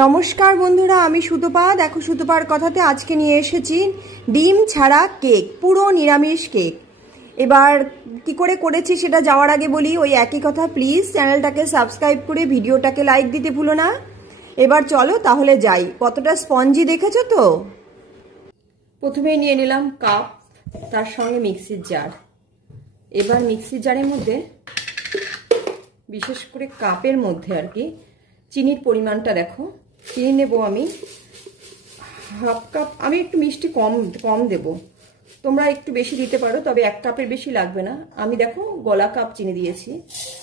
নমস্কার বন্ধুরা, আমি সুতপা। দেখো সুতপার কথাতে আজকে নিয়ে এসেছি ডিম ছাড়া কেক, পুরো নিরামিষ কেক। এবার কি করে করেছি সেটা যাওয়ার আগে বলি ওই একই কথা, প্লিজ চ্যানেলটাকে সাবস্ক্রাইব করে ভিডিওটাকে লাইক দিতে ভুলো না। এবার চলো তাহলে যাই। কতটা স্পঞ্জি দেখেছো তো। প্রথমেই নিয়ে নিলাম কাপ, তার সঙ্গে মিক্সির জার। এবার মিক্সির জারের মধ্যে, বিশেষ করে কাপের মধ্যে আর কি, চিনির পরিমাণটা দেখো। চিনি নেব আমি হাফ কাপ। আমি একটু মিষ্টি কম দেব, তোমরা একটু বেশি দিতে পারো, তবে 1 কাপের বেশি লাগবে না। আমি দেখো গলা কাপ চিনি দিয়েছি,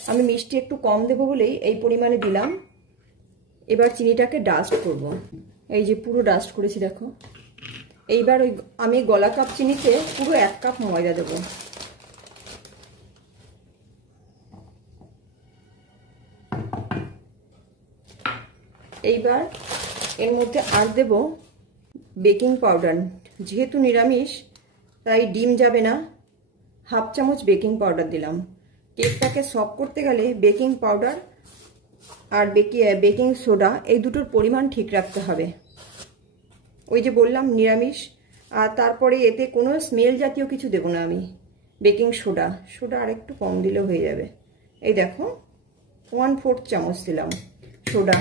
আমি মিষ্টি একটু কম দেবো বলেই এই পরিমাণে দিলাম। এবার চিনিটাকে ডাস্ট করব। এই যে পুরো ডাস্ট করেছি দেখো। এইবার ওই আমি গলা কাপ চিনিতে পুরো 1 কাপ ময়দা দেবো। এইবার এর মধ্যে আর দেব বেকিং পাউডার। যেহেতু নিরামিষ তাই ডিম যাবে না, হাফ চামচ বেকিং পাউডার দিলাম। কেকটাকে সফট করতে গেলে বেকিং পাউডার আর বেকিং সোডা এই দুটোর পরিমাণ ঠিক রাখতে হবে। ওই যে বললাম নিরামিষ। আর তারপরে এতে কোনো স্মেল জাতীয় কিছু দেব না আমি। বেকিং সোডা আর একটু কম দিলেও হয়ে যাবে। এই দেখো 1/4 চামচ দিলাম সোডা।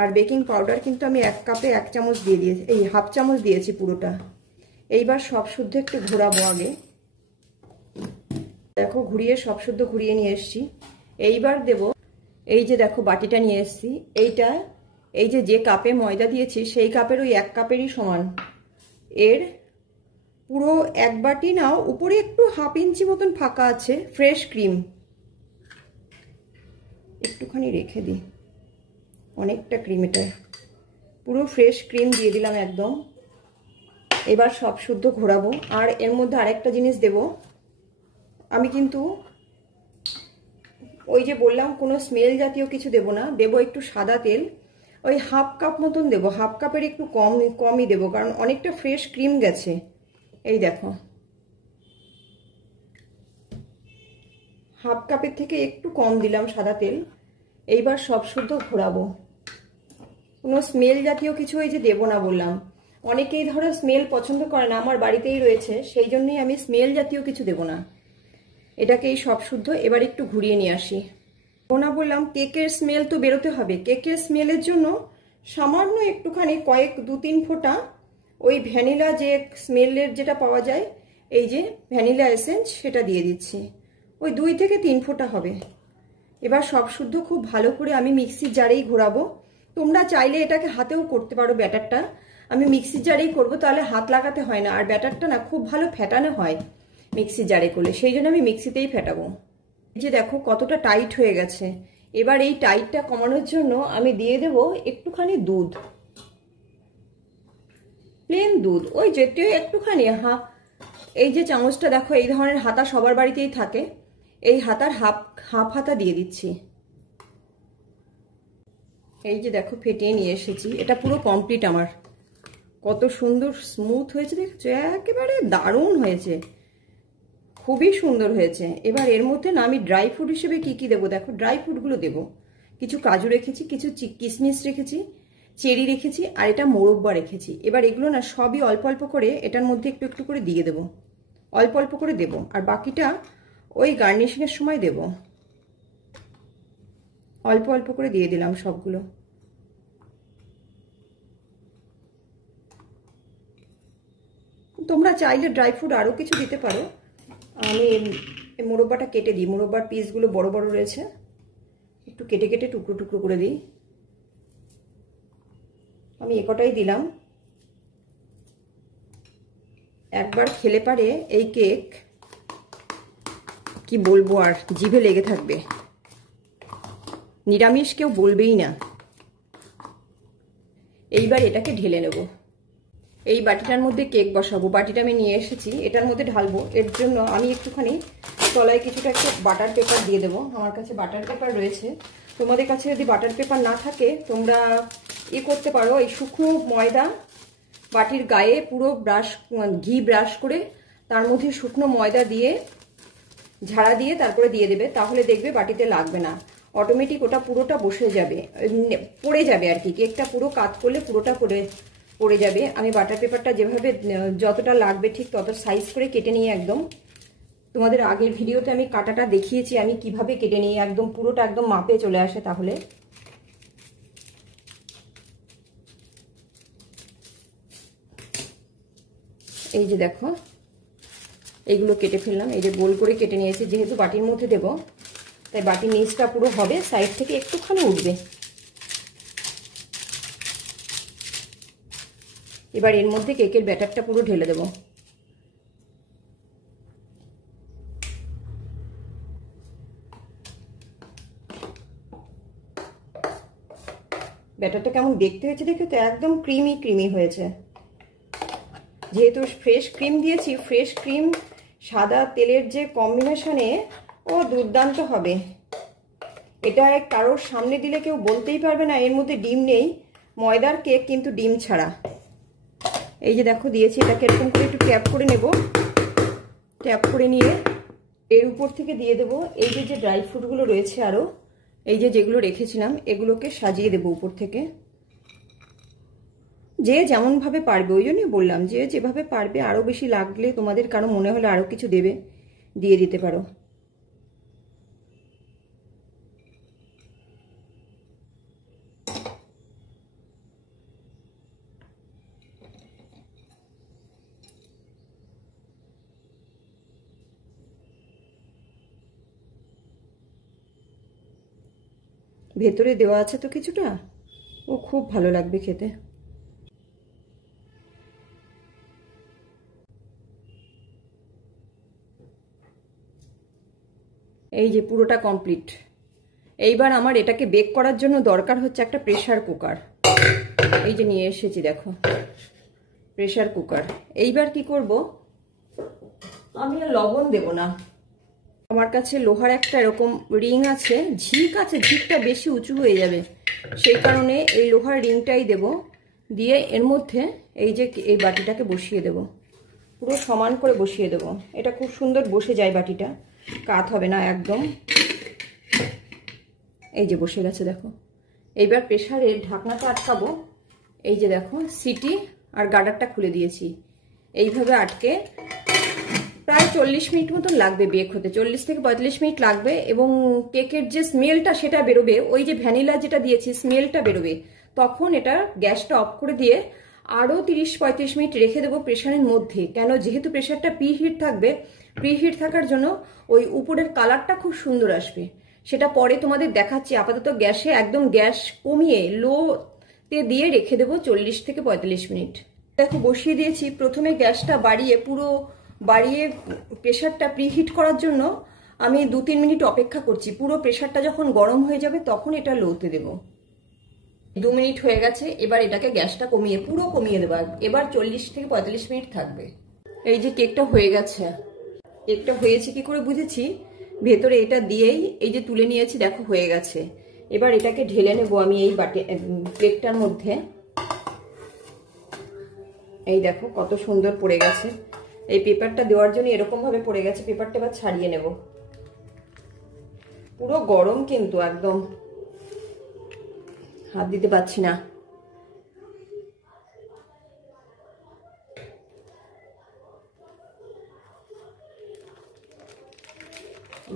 আর বেকিং পাউডার কিন্তু আমি 1 কাপে 1 চামচ দিয়ে দিয়েছি, এই হাফ চামচ দিয়েছি পুরোটা। এইবার সব শুদ্ধ একটু ঘোরাবো আগে। দেখো ঘুরিয়ে সব শুদ্ধ ঘুরিয়ে নিয়ে এসছি। এইবার দেব, এই যে দেখো বাটিটা নিয়ে এসছি, এইটা এই যে কাপে ময়দা দিয়েছি সেই কাপের ওই 1 কাপেরই সমান। এর পুরো 1 বাটি নাও, উপরে একটু হাফ ইঞ্চি মতন ফাঁকা আছে ফ্রেশ ক্রিম। একটুখানি রেখে দিই, অনেকটা ক্রিম, এটা পুরো ফ্রেশ ক্রিম দিয়ে দিলাম একদম। এবার সব শুদ্ধ ঘোরাবো। আর এর মধ্যে আরেকটা জিনিস দেব, আমি কিন্তু ওই যে বললাম কোনো স্মেল জাতীয় কিছু দেব না, দেব একটু সাদা তেল। ওই হাফ কাপ মতন দেব, হাফ কাপের একটু কমই দেব, কারণ অনেকটা ফ্রেশ ক্রিম গেছে। এই দেখো হাফ কাপের থেকে একটু কম দিলাম সাদা তেল। এইবার সব শুদ্ধ ঘোরাবো। কোনো স্মেল জাতীয় কিছু এই যে দেবো না বললাম। অনেকেই ধরো স্মেল পছন্দ করে না, আমার বাড়িতেই রয়েছে, সেই জন্যই আমি স্মেল জাতীয় কিছু দেবো না। এটাকে এই সব শুদ্ধ এবার একটু ঘুরিয়ে নিয়ে আসি। না বললাম কেকের স্মেল তো বেরোতে হবে। কেকের স্মেলের জন্য সামান্য একটুখানি 2-3 ফোঁটা ওই ভ্যানিলা যে স্মেলের যেটা পাওয়া যায়, এই যে ভ্যানিলা এসেন্স, সেটা দিয়ে দিচ্ছি। ওই 2 থেকে 3 ফোঁটা হবে। এবার সব শুদ্ধ খুব ভালো করে আমি মিক্সির জারেই ঘোরাবো। তোমরা চাইলে এটাকে হাতেও করতে পারো ব্যাটারটা। আমি মিক্সির জারেই করবো, তাহলে হাত লাগাতে হয় না। আর ব্যাটারটা না খুব ভালো ফেটানো হয় মিক্সির জারে করলে, সেই জন্য আমি মিক্সিতেই ফেটাবো। এই যে দেখো কতটা টাইট হয়ে গেছে। এবার এই টাইটটা কমানোর জন্য আমি দিয়ে দেব একটুখানি দুধ, প্লেন দুধ, ওই যেটিও একটুখানি। এই যে চামচটা দেখো, এই ধরনের হাতা সবার বাড়িতেই থাকে, এই হাতার হাফ হাতা দিয়ে দিচ্ছি। এই যে দেখো ফেটিয়ে নিয়ে এসেছি, এটা পুরো কমপ্লিট আমার। কত সুন্দর স্মুথ হয়েছে দেখছো, একেবারে দারুণ হয়েছে, খুবই সুন্দর হয়েছে। এবার এর মধ্যে না আমি ড্রাই ফ্রুট হিসেবে কি দেবো দেখো। ড্রাই ফ্রুটগুলো দেবো, কিছু কাজু রেখেছি, কিছু কিশমিশ রেখেছি, চেরি রেখেছি, আর এটা মোরব্বা রেখেছি। এবার এগুলো না সবই অল্প অল্প করে এটার মধ্যে একটু একটু করে দিয়ে দেবো, অল্প অল্প করে দেবো। আর বাকিটা ওই গার্নিশিংয়ের সময় দেব। অল্প অল্প করে দিয়ে দিলাম সবগুলো। তোমরা চাইলে ড্রাই ফ্রুট আরও কিছু দিতে পারো। আমি মোরব্বাটা কেটে দিই, মোরব্বার পিসগুলো বড় বড় রয়েছে, একটু কেটে কেটে টুকরো টুকরো করে দিই। আমি একটাই দিলাম। একবার খেলে পারে এই কেক কি বলবো, আর জিভে লেগে থাকবে, নিরামিষ কেউ বলবেই না। এইবার এটাকে ঢেলে নেব। এই বাটিটার মধ্যে কেক বসাবো। বাটিটা আমি নিয়ে এসেছি, এটার মধ্যে ঢালবো। এর জন্য আমি একটুখানি তলায় কিছুটা একটু বাটার পেপার দিয়ে দেবো। আমার কাছে বাটার পেপার রয়েছে, তোমাদের কাছে যদি বাটার পেপার না থাকে তোমরা করতে পারো। এই শুকনো ময়দা বাটির গায়ে পুরো ঘি ব্রাশ করে তার মধ্যে শুকনো ময়দা দিয়ে ঝাড়া দিয়ে তারপরে দিয়ে দেবে, তাহলে দেখবে বাটিতে লাগবে না। অটোমেটিক ওটা পুরোটা বসে যাবে, পড়ে যাবে আর কি। কেকটা পুরো কাট করলে পুরোটা পড়ে যাবে। আমি বাটার পেপারটা যেভাবে যতটা লাগবে ঠিক তত সাইজ করে কেটে নিয়ে একদম, তোমাদের আগের ভিডিওতে আমি কাটাটা দেখিয়েছি আমি কিভাবে কেটে নিয়ে একদম পুরোটা একদম মাপে চলে আসে। তাহলে এই যে দেখো এইগুলো কেটে ফেললাম, এই যে গোল করে কেটে নিয়েছি। যেহেতু বাটির মধ্যে দেবো তাই বাটির নিচটা পুরো হবে, সাইড থেকে একটুখানি উঠবে। এবার এর মধ্যে কেকের ব্যাটারটা পুরো ঢেলে দেবো। ব্যাটারটা কেমন দেখতে হয়েছে দেখো তো, একদম ক্রিমি ক্রিমি হয়েছে। যেহেতু ফ্রেশ ক্রিম দিয়েছি, ফ্রেশ ক্রিম সাদা তেলের যে কম্বিনেশনে ও দুর্দান্ত হবে। এটা কারোর সামনে দিলে কেউ বলতেই পারবে না এর মধ্যে ডিম নেই। ময়দার কেক কিন্তু ডিম ছাড়া। এই যে দেখো দিয়েছি, এটাকে এরকম করে একটু ট্যাপ করে নেব। ট্যাপ করে নিয়ে এর উপর থেকে দিয়ে দেবো এই যে ড্রাই ফ্রুটগুলো রয়েছে, আরও এই যেগুলো রেখেছিলাম এগুলোকে সাজিয়ে দেবো উপর থেকে। যে যেমনভাবে পারবে, ওই জন্যই বললাম যে যেভাবে পারবে। আরও বেশি লাগলে তোমাদের কারো মনে হলে আরও কিছু দেবে, দিয়ে দিতে পারো। ভেতরে দেওয়া আছে তো কিছুটা, ও খুব ভালো লাগবে খেতে। এই যে পুরোটা কমপ্লিট। এইবার আমার এটাকে বেক করার জন্য দরকার হচ্ছে একটা প্রেসার কুকার। এই যে নিয়ে এসেছি দেখো প্রেসার কুকার। এইবার কি করব, আমি আর লবণ দেব না। আমার কাছে লোহার একটা এরকম রিং আছে, ঝিক আছে, ঝিকটা বেশি উঁচু হয়ে যাবে, সেই কারণে এই লোহার রিংটাই দেব। দিয়ে এর মধ্যে এই যে এই বাটিটাকে বসিয়ে দেব, পুরো সমান করে বসিয়ে দেব। এটা খুব সুন্দর বসে যায়, বাটিটা কাত হবে না একদম। এই যে বসে গেছে দেখো। এইবার প্রেসারের ঢাকনাটা আটকাবো। এই যে দেখো সিটি আর গার্ডারটা খুলে দিয়েছি। এইভাবে আটকে প্রায় 40 মিনিট মতন লাগবে বেক হতে, 40 থেকে 45 মিনিট লাগবে। এবং কেকের যে স্মেলটা সেটা বেরোবে, ওই যে ভ্যানিলা যেটা দিয়েছি স্মেলটা বেরোবে, তখন এটা গ্যাসটা অফ করে দিয়ে আরও 30-35 মিনিট রেখে দেবো প্রেসারের মধ্যে। কেন, যেহেতু প্রেসারটা প্রিহিট থাকবে, প্রিহিট থাকার জন্য ওই উপরের কালারটা খুব সুন্দর আসবে। সেটা পরে তোমাদের দেখাচ্ছি। আপাতত গ্যাসে একদম গ্যাস কমিয়ে লোতে দিয়ে রেখে দেবো 40 থেকে 45 মিনিট। দেখো বসিয়ে দিয়েছি। প্রথমে গ্যাসটা বাড়িয়ে প্রেসারটা প্রিহিট করার জন্য আমি 2-3 মিনিট অপেক্ষা করছি। পুরো প্রেসারটা যখন গরম হয়ে যাবে তখন এটা লোতে দেব। 2 মিনিট হয়ে গেছে। এবার এটাকে গ্যাসটা কমিয়ে পুরো কমিয়ে দেবো। এবার 40 থেকে 45 মিনিট থাকবে। এই যে কেকটা হয়ে গেছে। কেকটা হয়েছে কি করে বুঝেছি, ভেতরে এটা দিয়েই এই যে তুলে নিয়েছি দেখো হয়ে গেছে। এবার এটাকে ঢেলে নেব আমি এই প্লেটটার মধ্যে। এই দেখো কত সুন্দর পড়ে গেছে। এই পেপারটা দেওয়ার জন্য এরকম ভাবে পড়ে গেছে। পেপারটা এবার ছাড়িয়ে নেব। পুরো গরম কিন্তু একদম, হাত দিতে পারছি না।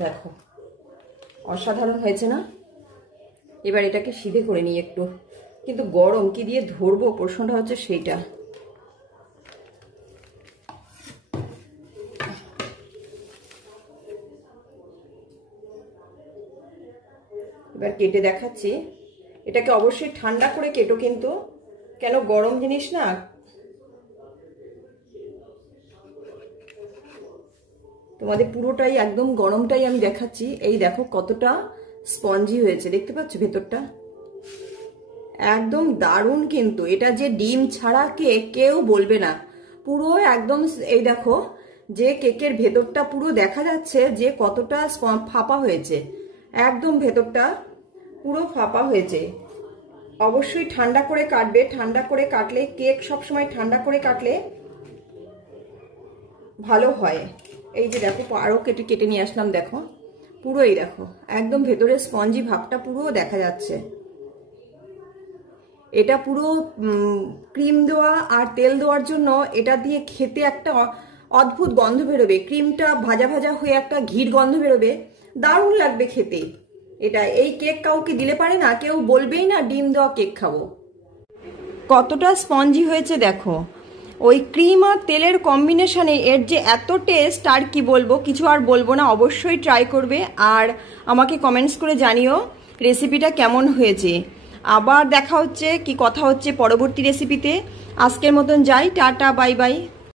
দেখো অসাধারণ হয়েছে না। এবার এটাকে সিধে করে নিই একটু, কিন্তু গরম, কি দিয়ে ধরবো প্রশ্নটা হচ্ছে সেইটা। এবার কেটে দেখাচ্ছি। এটাকে অবশ্যই ঠান্ডা করে কেটো কিন্তু, কেন গরম জিনিস না। তোমাদের পুরোটাই একদম গরমটাই আমি দেখাচ্ছি। এই দেখো কতটা স্পঞ্জি হয়েছে, দেখতে পাচ্ছ ভেতরটা একদম দারুণ। কিন্তু এটা যে ডিম ছাড়া কেক কেউ বলবে না। পুরো একদম এই দেখো যে কেকের ভেতরটা পুরো দেখা যাচ্ছে যে কতটা ফাঁপা হয়েছে, একদম ভেতরটা পুরো ফাঁপা হয়েছে। অবশ্যই ঠান্ডা করে কাটবে। ঠান্ডা করে কাটলে কেক সবসময় ঠান্ডা করে কাটলে ভালো হয়। এই যে দেখো আরও কেটে নিয়ে আসলাম। দেখো পুরোই দেখো একদম ভেতরে স্পঞ্জি ভাবটা পুরো দেখা যাচ্ছে। এটা পুরো ক্রিম দেওয়া আর তেল দেওয়ার জন্য এটা দিয়ে খেতে একটা অদ্ভুত গন্ধ বেরোবে, ক্রিমটা ভাজা ভাজা হয়ে একটা ঘির গন্ধ বেরোবে, দারুণ লাগবে খেতে। এটা এই কেক কাউকে দিলে পারে না, কেউ বলবেই না ডিম দেওয়া কেক খাবো। কতটা স্পঞ্জি হয়েছে দেখো, ওই ক্রিম আর তেলের কম্বিনেশনে এর যে এত টেস্ট আর কি বলবো, কিছু আর বলবো না। অবশ্যই ট্রাই করবে আর আমাকে কমেন্টস করে জানিও রেসিপিটা কেমন হয়েছে। আবার দেখা হচ্ছে কি কথা হচ্ছে পরবর্তী রেসিপিতে। আজকের মতন যাই, টাটা বাই বাই।